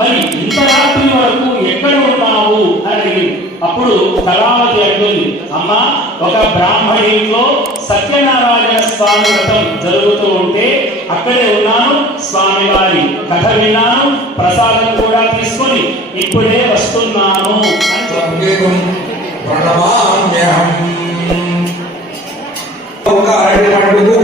మరి ఇంత రాత్రి వరకు ఎక్కడ ఉన్నావు అని అప్పుడు కళావతి అంటుంది, అమ్మ ఒక బ్రాహ్మణిలో సత్యనారాయణ స్వామి వ్రతం జరుగుతూ ఉంటే అక్కడే ఉన్నాను, స్వామి వారి కథ విన్నాను, ప్రసాదం కూడా తీసుకొని ఇప్పుడే వస్తున్నాను అని ఒక అరటి పండుగ